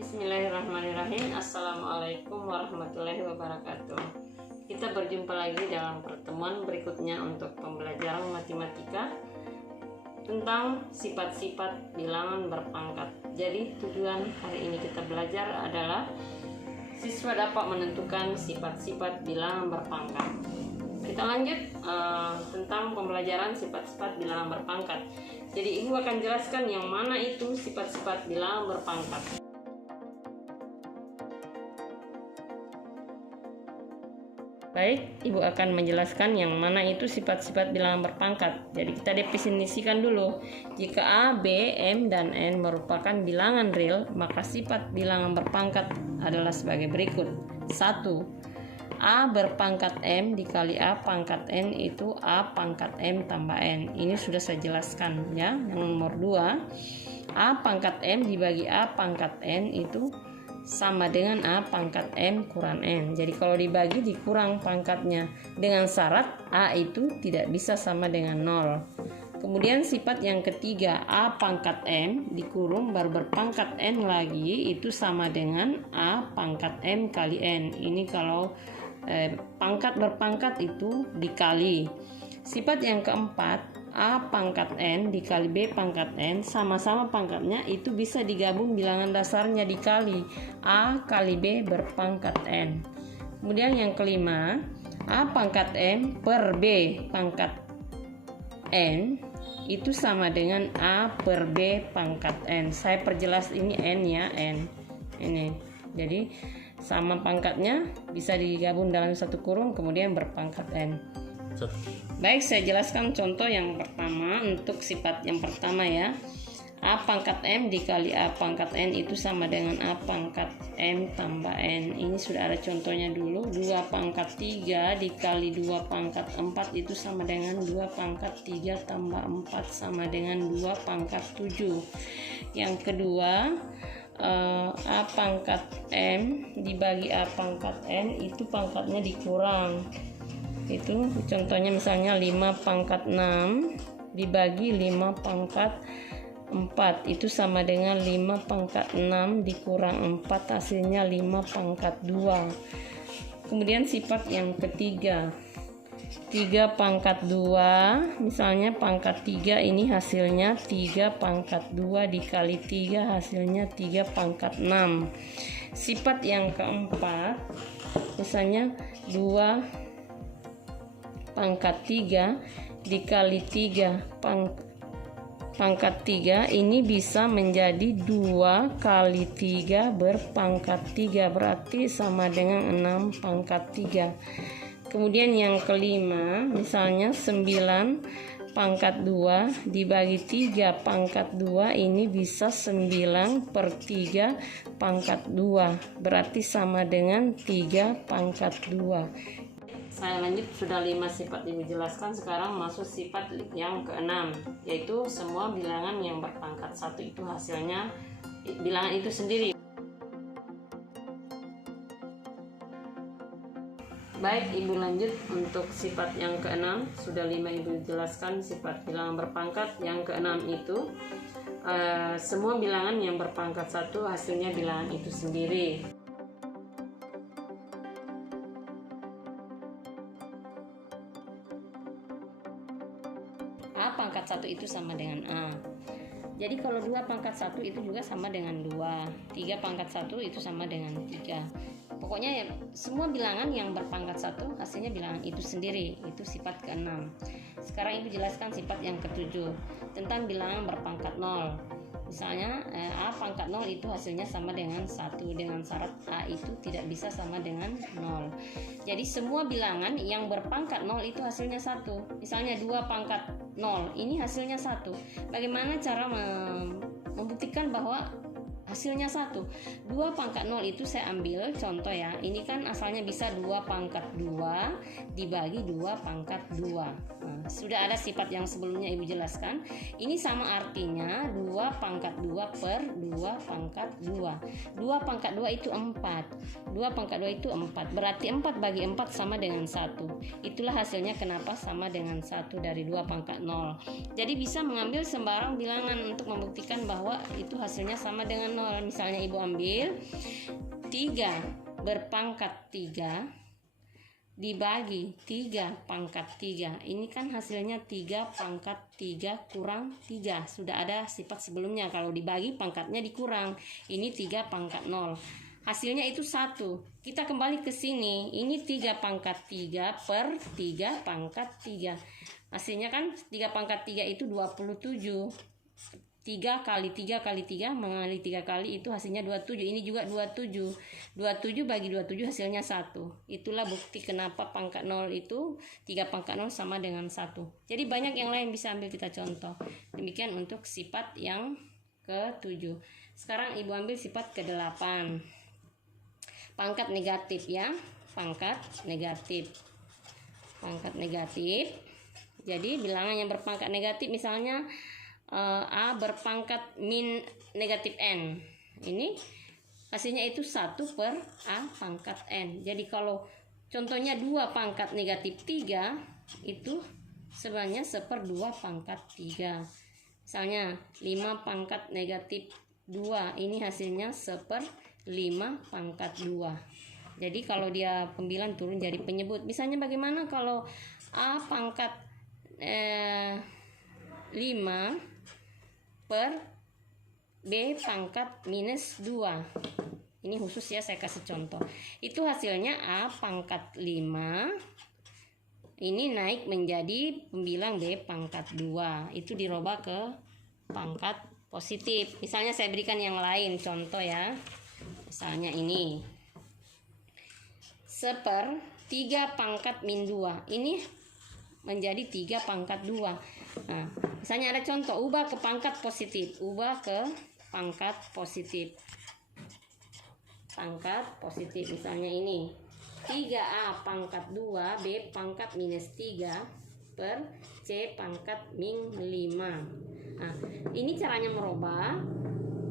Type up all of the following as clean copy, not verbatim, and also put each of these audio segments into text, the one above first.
Bismillahirrahmanirrahim. Assalamualaikum warahmatullahi wabarakatuh. Kita berjumpa lagi dalam pertemuan berikutnya untuk pembelajaran matematika tentang sifat-sifat bilangan berpangkat. Jadi tujuan hari ini kita belajar adalah siswa dapat menentukan sifat-sifat bilangan berpangkat. Kita lanjut tentang pembelajaran sifat-sifat bilangan berpangkat. Jadi ibu akan jelaskan yang mana itu sifat-sifat bilangan berpangkat. Baik, ibu akan menjelaskan yang mana itu sifat-sifat bilangan berpangkat. Jadi kita definisikan dulu. Jika A, B, M, dan N merupakan bilangan real, maka sifat bilangan berpangkat adalah sebagai berikut. 1. A berpangkat M dikali A pangkat N itu A pangkat M tambah N. Ini sudah saya jelaskan ya. Yang nomor 2, A pangkat M dibagi A pangkat N itu sama dengan A pangkat M kurang N. Jadi kalau dibagi dikurang pangkatnya dengan syarat A itu tidak bisa sama dengan 0. Kemudian sifat yang ketiga, A pangkat M dikurung baru berpangkat N lagi itu sama dengan A pangkat M kali N. Ini kalau pangkat berpangkat itu dikali. Sifat yang keempat, A pangkat N dikali B pangkat N sama-sama pangkatnya itu bisa digabung bilangan dasarnya dikali A kali B berpangkat N. Kemudian yang kelima, A pangkat M per B pangkat N itu sama dengan A per B pangkat N. Saya perjelas ini N ya, N. Ini. Jadi sama pangkatnya bisa digabung dalam satu kurung kemudian berpangkat N. Baik, saya jelaskan contoh yang pertama untuk sifat yang pertama ya. A pangkat M dikali A pangkat N itu sama dengan A pangkat M tambah N. Ini sudah ada contohnya dulu. 2 pangkat 3 dikali 2 pangkat 4 itu sama dengan 2 pangkat 3 tambah 4 sama dengan 2 pangkat 7. Yang kedua, A pangkat M dibagi A pangkat N itu pangkatnya dikurang. Itu contohnya misalnya 5 pangkat 6 dibagi 5 pangkat 4 itu sama dengan 5 pangkat 6 dikurang 4 hasilnya 5 pangkat 2. Kemudian sifat yang ketiga, 3 pangkat 2 misalnya pangkat 3 ini hasilnya 3 pangkat 2 dikali 3 hasilnya 3 pangkat 6. Sifat yang keempat misalnya 2 pangkat 3 dikali 3 pangkat 3 ini bisa menjadi 2 kali 3 berpangkat 3 berarti sama dengan 6 pangkat 3. Kemudian yang kelima misalnya 9 pangkat 2 dibagi 3 pangkat 2 ini bisa 9 per 3 pangkat 2 berarti sama dengan 3 pangkat 2. Saya lanjut, sudah 5 sifat ibu jelaskan, sekarang masuk sifat yang keenam, yaitu semua bilangan yang berpangkat 1 itu hasilnya bilangan itu sendiri. Baik, ibu lanjut untuk sifat yang keenam. Sudah 5 ibu jelaskan sifat bilangan berpangkat. Yang keenam itu semua bilangan yang berpangkat 1 hasilnya bilangan itu sendiri. A pangkat 1 itu sama dengan A. Jadi kalau 2 pangkat 1 itu juga sama dengan 2. 3 pangkat 1 itu sama dengan 3. Pokoknya ya, semua bilangan yang berpangkat 1 hasilnya bilangan itu sendiri. Itu sifat ke-6. Sekarang ibu jelaskan sifat yang ke-7 tentang bilangan berpangkat 0. Misalnya A pangkat 0 itu hasilnya sama dengan 1 dengan syarat A itu tidak bisa sama dengan 0. Jadi semua bilangan yang berpangkat 0 itu hasilnya 1. Misalnya 2 pangkat 0 ini hasilnya 1. Bagaimana cara membuktikan bahwa hasilnya 1? 2 pangkat 0 itu saya ambil contoh ya. Ini kan asalnya bisa 2 pangkat 2 dibagi 2 pangkat 2. Nah, sudah ada sifat yang sebelumnya Ibu jelaskan. Ini sama artinya 2 pangkat 2 per 2 pangkat 2. 2 pangkat 2 itu 4. 2 pangkat 2 itu 4. Berarti 4 bagi 4 sama dengan 1. Itulah hasilnya kenapa sama dengan 1 dari 2 pangkat 0. Jadi bisa mengambil sembarang bilangan untuk membuktikan bahwa itu hasilnya sama dengan 0. Misalnya Ibu ambil 3 berpangkat 3 dibagi 3 pangkat 3. Ini kan hasilnya 3 pangkat 3 kurang 3. Sudah ada sifat sebelumnya. Kalau dibagi pangkatnya dikurang. Ini 3 pangkat 0. Hasilnya itu 1. Kita kembali ke sini. Ini 3 pangkat 3 per 3 pangkat 3. Hasilnya kan 3 pangkat 3 itu 27. 3 kali 3 kali 3 mengali 3 kali itu hasilnya 27. Ini juga 27. 27 bagi 27 hasilnya 1. Itulah bukti kenapa pangkat 0 itu 3 pangkat 0 sama dengan 1. Jadi banyak yang lain bisa ambil kita contoh. Demikian untuk sifat yang ke-7. Sekarang Ibu ambil sifat ke-8. Pangkat negatif ya. Pangkat negatif. Pangkat negatif. Jadi bilangan yang berpangkat negatif misalnya A berpangkat min negatif N. Ini hasilnya itu 1 per A pangkat N. Jadi kalau contohnya 2 pangkat negatif 3 itu sebenarnya 1/2 pangkat 3. Misalnya 5 pangkat negatif 2. Ini hasilnya 1/5 pangkat 2. Jadi kalau dia pembilang turun jadi penyebut. Misalnya bagaimana kalau A pangkat 5 per B pangkat minus 2. Ini khusus ya, saya kasih contoh. Itu hasilnya A pangkat 5. Ini naik menjadi pembilang B pangkat 2. Itu dirubah ke pangkat positif. Misalnya saya berikan yang lain contoh ya. Misalnya ini 1/3 pangkat min 2. Ini menjadi 3 pangkat 2. Nah, misalnya ada contoh, ubah ke pangkat positif. Ubah ke pangkat positif. Pangkat positif misalnya ini 3A pangkat 2 B pangkat minus 3 per C pangkat min 5. Nah, ini caranya merubah.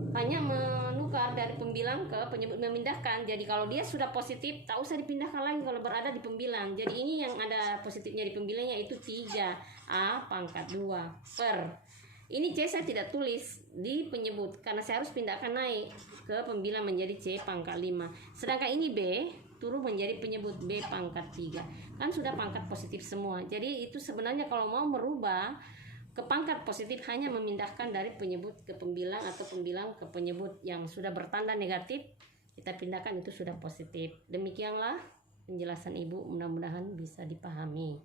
Hanya menukar dari pembilang ke penyebut, memindahkan. Jadi kalau dia sudah positif, tak usah dipindahkan lagi kalau berada di pembilang. Jadi ini yang ada positifnya di pembilangnya itu 3A pangkat 2 per. Ini C saya tidak tulis di penyebut karena saya harus pindahkan naik ke pembilang menjadi C pangkat 5. Sedangkan ini B turun menjadi penyebut B pangkat 3. Kan sudah pangkat positif semua. Jadi itu sebenarnya kalau mau merubah ke pangkat positif hanya memindahkan dari penyebut ke pembilang atau pembilang ke penyebut yang sudah bertanda negatif, kita pindahkan itu sudah positif. Demikianlah penjelasan Ibu, mudah-mudahan bisa dipahami.